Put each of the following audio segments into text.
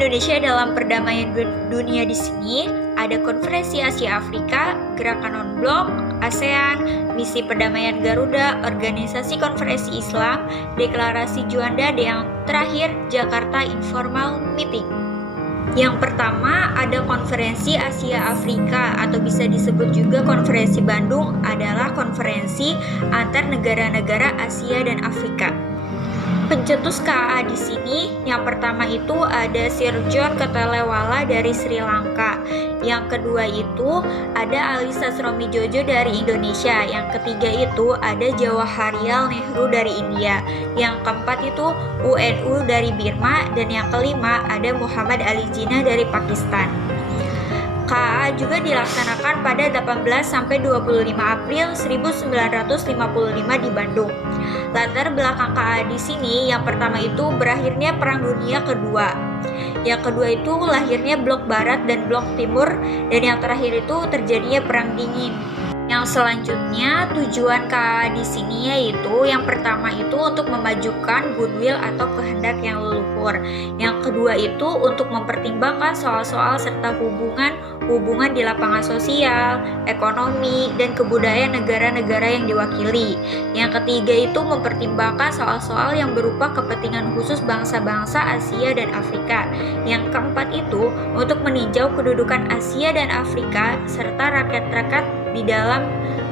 Indonesia dalam perdamaian dunia di sini ada Konferensi Asia Afrika, Gerakan Non-Blok, ASEAN, Misi Perdamaian Garuda, Organisasi Konferensi Islam, Deklarasi Juanda, dan yang terakhir Jakarta Informal Meeting. Yang pertama ada Konferensi Asia Afrika atau bisa disebut juga Konferensi Bandung, adalah konferensi antar negara-negara Asia dan Afrika. Pencetus KAA di sini yang pertama itu ada Sir John Ketelewala dari Sri Lanka. Yang kedua itu ada Ali Sastroamidjojo dari Indonesia. Yang ketiga itu ada Jawaharlal Nehru dari India. Yang keempat itu UNU dari Burma, dan yang kelima ada Muhammad Ali Jinnah dari Pakistan. KAA juga dilaksanakan pada 18 sampai 25 April 1955 di Bandung. Latar belakang KAA di sini yang pertama itu berakhirnya Perang Dunia Kedua. Yang kedua itu lahirnya Blok Barat dan Blok Timur, dan yang terakhir itu terjadinya Perang Dingin. Yang selanjutnya tujuan KAA di sini yaitu yang pertama itu untuk memajukan goodwill atau kehendak yang leluhur. Yang kedua itu untuk mempertimbangkan soal-soal serta hubungan di lapangan sosial, ekonomi, dan kebudayaan negara-negara yang diwakili. Yang ketiga itu mempertimbangkan soal-soal yang berupa kepentingan khusus bangsa-bangsa Asia dan Afrika. Yang keempat itu untuk meninjau kedudukan Asia dan Afrika serta rakyat-rakyat di dalam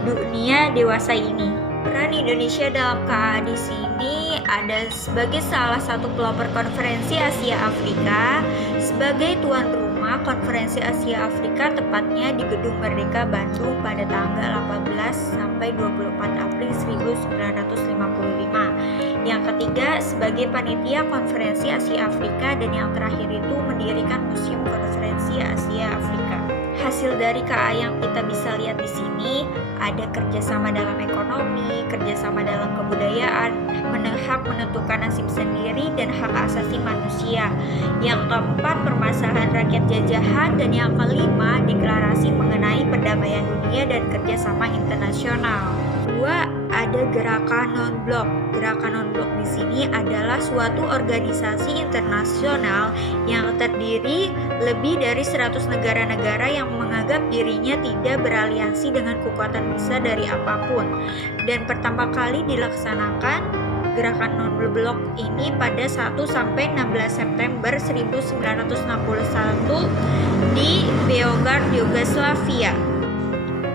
dunia dewasa ini. Peran Indonesia dalam KAA di sini ada sebagai salah satu pelopor Konferensi Asia Afrika, sebagai tuan rumah Konferensi Asia Afrika tepatnya di Gedung Merdeka Bandung pada tanggal 18 sampai 24 April 1955. Yang ketiga sebagai panitia Konferensi Asia Afrika, dan yang terakhir itu mendirikan Museum Konferensi Asia Afrika. Hasil dari KAA yang kita bisa lihat di sini ada kerjasama dalam ekonomi, kerjasama dalam kebudayaan, hak menentukan nasib sendiri, dan hak asasi manusia. Yang keempat permasalahan rakyat jajahan, dan yang kelima deklarasi mengenai perdamaian dunia dan kerjasama internasional. Kedua ada Gerakan Non-Blok. Gerakan Non-Blok di sini adalah suatu organisasi internasional yang terdiri lebih dari 100 negara-negara yang menganggap dirinya tidak beraliansi dengan kekuatan besar dari apapun. Dan pertama kali dilaksanakan Gerakan Non-Blok ini pada 1 sampai 16 September 1961 di Beograd, Yugoslavia.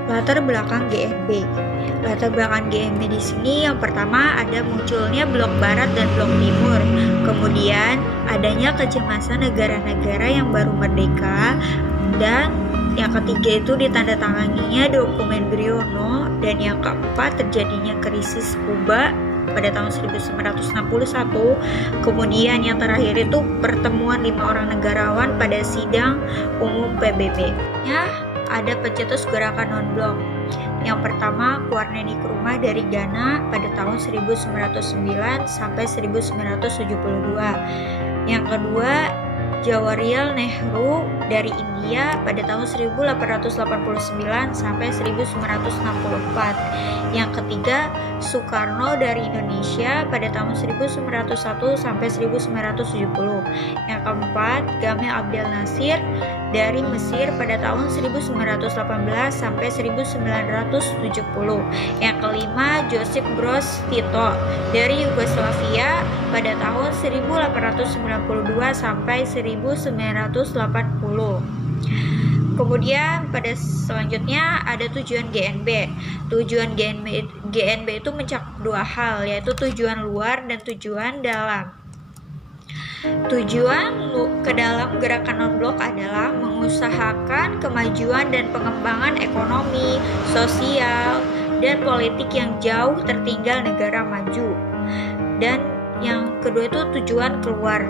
Latar belakang GNB. Latar belakang GNB di sini yang pertama ada munculnya Blok Barat dan Blok Timur. Kemudian adanya kecemasan negara-negara yang baru merdeka, dan yang ketiga itu ditandatanganinya dokumen Briono, dan yang keempat terjadinya krisis Kuba pada tahun 1961. Kemudian yang terakhir itu pertemuan 5 orang negarawan pada sidang umum PBB. Ada pencetus Gerakan Non-Blok. Yang pertama Kwame Nkrumah dari Ghana pada tahun 1909 sampai 1972. Yang kedua Jawaharlal Nehru dari India pada tahun 1889 sampai 1964. Yang ketiga Soekarno dari Indonesia pada tahun 1901 sampai 1970. Yang keempat Gamal Abdel Nasir dari Mesir pada tahun 1918 sampai 1970. Yang kelima Josip Broz Tito dari Yugoslavia pada tahun 1892 sampai 1980. Kemudian pada selanjutnya ada tujuan GNB. Tujuan GNB itu mencakup 2 hal, yaitu tujuan luar dan tujuan dalam. Tujuan ke dalam Gerakan Non-Blok adalah mengusahakan kemajuan dan pengembangan ekonomi, sosial, dan politik yang jauh tertinggal negara maju. Dan yang kedua itu tujuan keluar.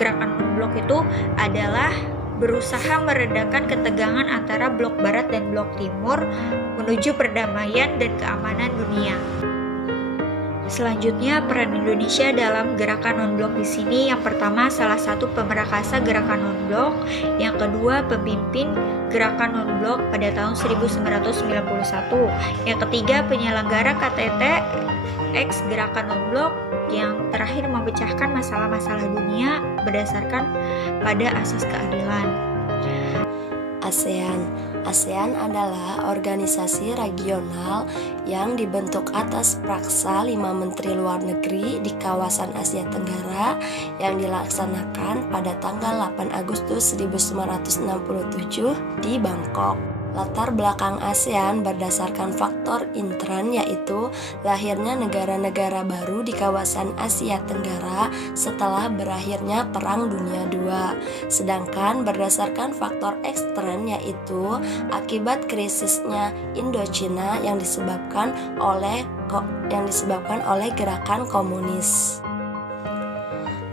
Gerakan Non-Blok itu adalah berusaha meredakan ketegangan antara Blok Barat dan Blok Timur menuju perdamaian dan keamanan dunia. Selanjutnya peran Indonesia dalam Gerakan Non-Blok di sini yang pertama salah satu pemerakasa Gerakan Non-Blok, yang kedua pemimpin Gerakan Non-Blok pada tahun 1991, yang ketiga penyelenggara KTT X gerakan non-blok yang terakhir memecahkan masalah-masalah dunia berdasarkan pada asas keadilan. ASEAN adalah organisasi regional yang dibentuk atas praksa 5 menteri luar negeri di kawasan Asia Tenggara yang dilaksanakan pada tanggal 8 Agustus 1967 di Bangkok. Latar belakang ASEAN berdasarkan faktor intern, yaitu lahirnya negara-negara baru di kawasan Asia Tenggara setelah berakhirnya Perang Dunia II. Sedangkan berdasarkan faktor ekstern, yaitu akibat krisisnya Indochina yang disebabkan oleh gerakan komunis.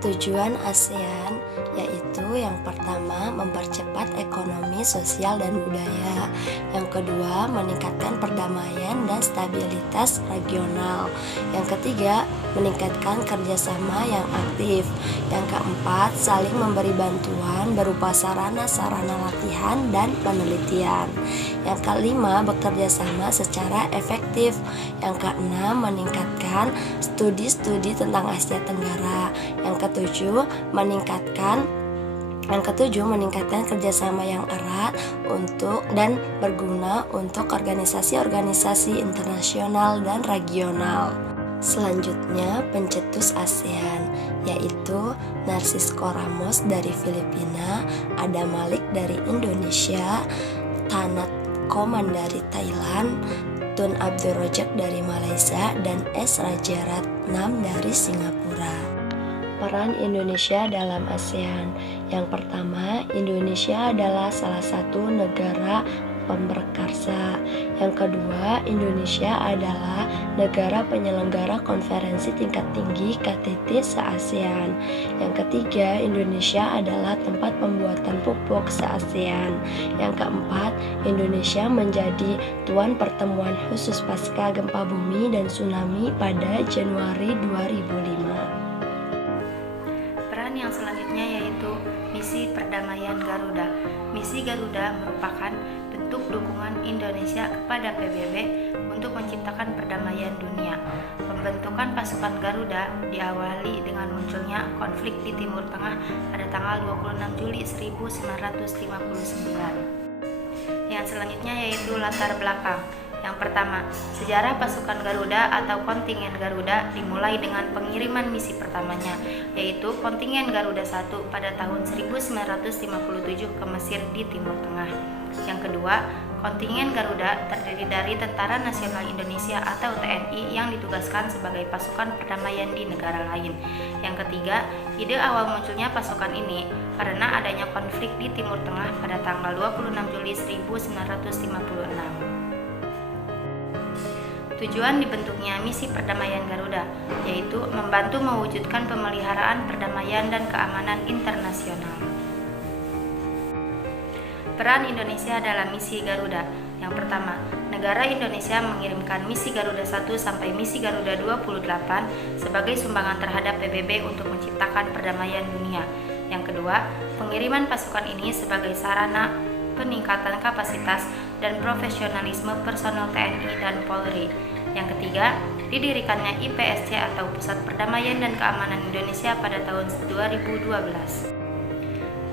Tujuan ASEAN yaitu yang pertama mempercepat ekonomi, sosial, dan budaya. Yang kedua, meningkatkan perdamaian dan stabilitas regional. Yang ketiga, meningkatkan kerjasama yang aktif. Yang keempat, saling memberi bantuan berupa sarana-sarana latihan dan penelitian. Yang kelima, bekerja sama secara efektif. Yang keenam, meningkatkan studi-studi tentang Asia Tenggara. Yang ketujuh, meningkatkan kerjasama yang erat dan berguna untuk organisasi-organisasi internasional dan regional. Selanjutnya, pencetus ASEAN, yaitu Narcisco Ramos dari Filipina, Adam Malik dari Indonesia, Tanat Koman dari Thailand, Tun Abdul Rojak dari Malaysia, dan S. Rajaratnam dari Singapura. Peran Indonesia dalam ASEAN. Yang pertama, Indonesia adalah salah satu negara pemberkarsa. Yang kedua, Indonesia adalah negara penyelenggara konferensi tingkat tinggi KTT se-ASEAN. Yang ketiga, Indonesia adalah tempat pembuatan pupuk se-ASEAN. Yang keempat, Indonesia menjadi tuan pertemuan khusus pasca gempa bumi dan tsunami pada Januari 2005. Peran yang selanjutnya yaitu misi perdamaian Garuda. Misi Garuda merupakan bentuk dukungan Indonesia kepada PBB untuk menciptakan perdamaian dunia. Pembentukan pasukan Garuda diawali dengan munculnya konflik di Timur Tengah pada tanggal 26 Juli 1959. Yang selanjutnya yaitu latar belakang. Yang pertama, sejarah pasukan Garuda atau kontingen Garuda dimulai dengan pengiriman misi pertamanya, yaitu kontingen Garuda 1 pada tahun 1957 ke Mesir di Timur Tengah. Yang kedua, kontingen Garuda terdiri dari Tentara Nasional Indonesia atau TNI yang ditugaskan sebagai pasukan perdamaian di negara lain. Yang ketiga, ide awal munculnya pasukan ini karena adanya konflik di Timur Tengah pada tanggal 26 Juli 1956. Tujuan dibentuknya misi perdamaian Garuda, yaitu membantu mewujudkan pemeliharaan perdamaian dan keamanan internasional. Peran Indonesia dalam misi Garuda. Yang pertama, negara Indonesia mengirimkan misi Garuda 1 sampai misi Garuda 28 sebagai sumbangan terhadap PBB untuk menciptakan perdamaian dunia. Yang kedua, pengiriman pasukan ini sebagai sarana peningkatan kapasitas dan profesionalisme personel TNI dan Polri. Yang ketiga, didirikannya IPSC atau Pusat Perdamaian dan Keamanan Indonesia pada tahun 2012.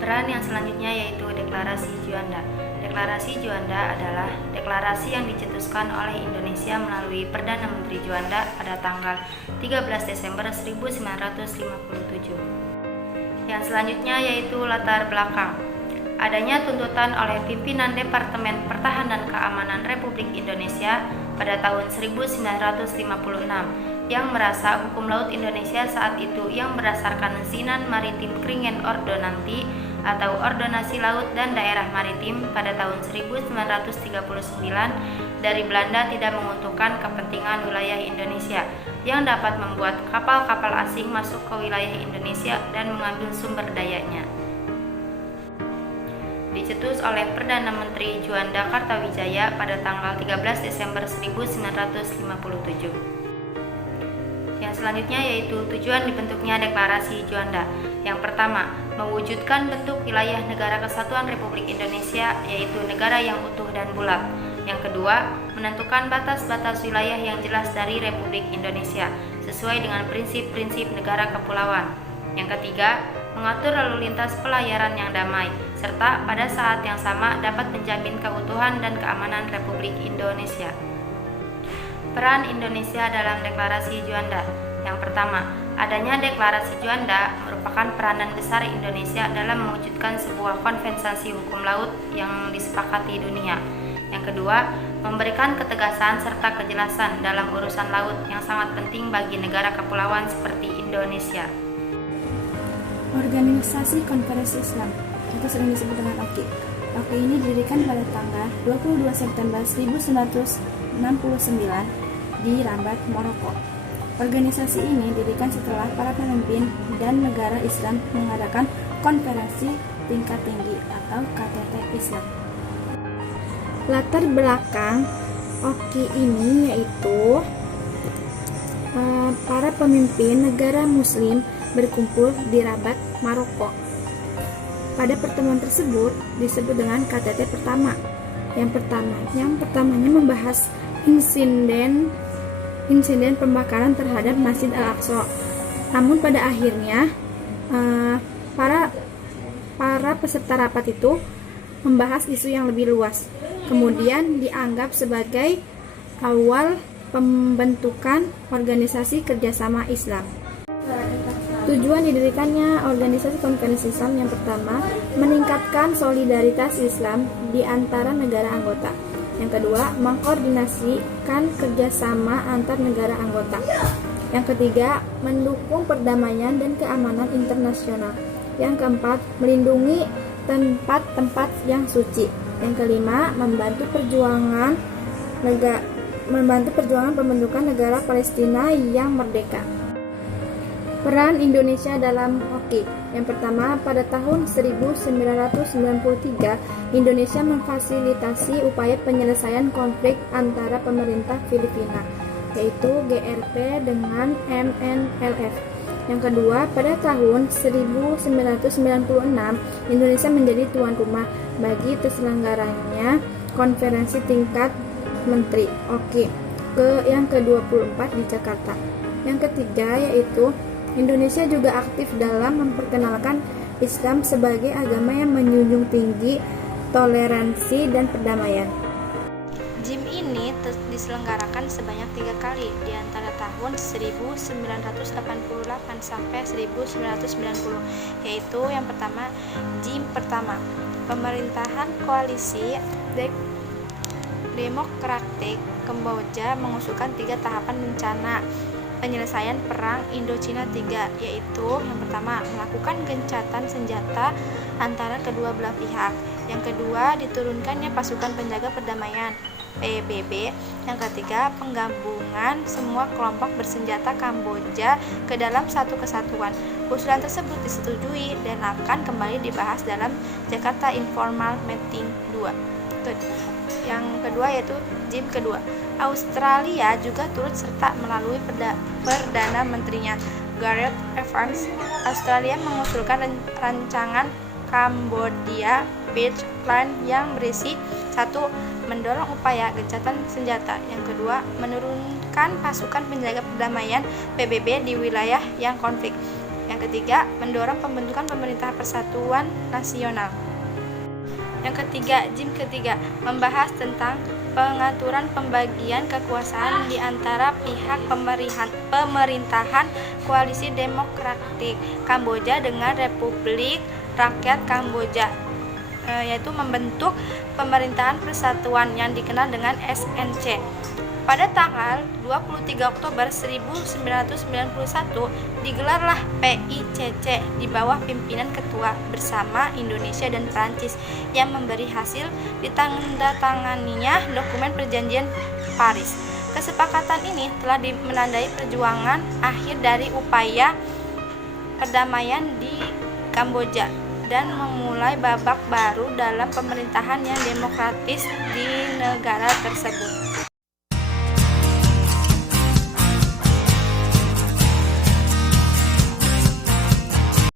Peran yang selanjutnya yaitu Deklarasi Juanda. Deklarasi Juanda adalah deklarasi yang dicetuskan oleh Indonesia melalui Perdana Menteri Juanda pada tanggal 13 Desember 1957. Yang selanjutnya yaitu latar belakang. Adanya tuntutan oleh pimpinan Departemen Pertahanan Keamanan Republik Indonesia pada tahun 1956 yang merasa hukum laut Indonesia saat itu yang berdasarkan Zinan Maritim Kringen Ordonanti atau Ordonasi Laut dan Daerah Maritim pada tahun 1939 dari Belanda tidak menguntungkan kepentingan wilayah Indonesia yang dapat membuat kapal-kapal asing masuk ke wilayah Indonesia dan mengambil sumber dayanya. Dicetus oleh Perdana Menteri Juanda Kartawijaya pada tanggal 13 Desember 1957. Yang selanjutnya yaitu tujuan dibentuknya Deklarasi Juanda. Yang pertama, mewujudkan bentuk wilayah negara kesatuan Republik Indonesia, yaitu negara yang utuh dan bulat. Yang kedua, menentukan batas-batas wilayah yang jelas dari Republik Indonesia sesuai dengan prinsip-prinsip negara kepulauan. Yang ketiga, mengatur lalu lintas pelayaran yang damai, serta pada saat yang sama dapat menjamin keutuhan dan keamanan Republik Indonesia. Peran Indonesia dalam Deklarasi Juanda. Yang pertama, adanya Deklarasi Juanda merupakan peranan besar Indonesia dalam mewujudkan sebuah konvensasi hukum laut yang disepakati dunia. Yang kedua, memberikan ketegasan serta kejelasan dalam urusan laut yang sangat penting bagi negara kepulauan seperti Indonesia. Organisasi Konferensi Islam, atau sering disebut dengan OKI. OKI ini didirikan pada tanggal 22 September 1969 di Rabat, Maroko. Organisasi ini didirikan setelah para pemimpin dan negara Islam mengadakan konferensi tingkat tinggi atau KTT Islam. Latar belakang OKI ini yaitu para pemimpin negara Muslim berkumpul di Rabat, Maroko. Pada pertemuan tersebut disebut dengan KTT pertama. Yang pertamanya membahas insiden pembakaran terhadap Masjid Al-Aqsa. Namun pada akhirnya para peserta rapat itu membahas isu yang lebih luas. Kemudian dianggap sebagai awal pembentukan organisasi kerjasama Islam. Tujuan didirikannya organisasi konferensi Islam yang pertama, meningkatkan solidaritas Islam di antara negara anggota. Yang kedua, mengkoordinasikan kerjasama antar negara anggota. Yang ketiga, mendukung perdamaian dan keamanan internasional. Yang keempat, melindungi tempat-tempat yang suci. Yang kelima, membantu perjuangan pembentukan negara Palestina yang merdeka. Peran Indonesia dalam OKI. Yang pertama, pada tahun 1993, Indonesia memfasilitasi upaya penyelesaian konflik antara pemerintah Filipina, yaitu GRP dengan MNLF. Yang kedua, pada tahun 1996, Indonesia menjadi tuan rumah bagi terselenggaranya konferensi tingkat menteri OKI yang ke-24 di Jakarta. Yang ketiga yaitu Indonesia juga aktif dalam memperkenalkan Islam sebagai agama yang menjunjung tinggi toleransi dan perdamaian. JIM ini diselenggarakan sebanyak 3 kali di antara tahun 1988 sampai 1990, yaitu yang pertama JIM pertama, pemerintahan koalisi demokratik Kamboja mengusulkan 3 tahapan rencana penyelesaian perang Indochina 3, yaitu yang pertama melakukan gencatan senjata antara kedua belah pihak, yang kedua diturunkannya pasukan penjaga perdamaian PBB, yang ketiga penggabungan semua kelompok bersenjata Kamboja ke dalam satu kesatuan. Usulan tersebut disetujui dan akan kembali dibahas dalam Jakarta Informal Meeting 2. Yang kedua yaitu JIM kedua. Australia juga turut serta melalui Perdana Menterinya Gareth Evans. Australia mengusulkan rancangan Cambodia Peace Plan yang berisi 1. Mendorong upaya gencatan senjata. Yang kedua, menurunkan pasukan penjaga perdamaian PBB di wilayah yang konflik. Yang ketiga, mendorong pembentukan pemerintah persatuan nasional. Yang ketiga, JIM ketiga, membahas tentang pengaturan pembagian kekuasaan di antara pihak pemerintahan koalisi demokratik Kamboja dengan Republik Rakyat Kamboja, yaitu membentuk pemerintahan persatuan yang dikenal dengan SNC. Pada tanggal 23 Oktober 1991 digelarlah PICC di bawah pimpinan ketua bersama Indonesia dan Prancis yang memberi hasil ditandatanganinya dokumen perjanjian Paris. Kesepakatan ini telah menandai perjuangan akhir dari upaya perdamaian di Kamboja dan memulai babak baru dalam pemerintahan yang demokratis di negara tersebut.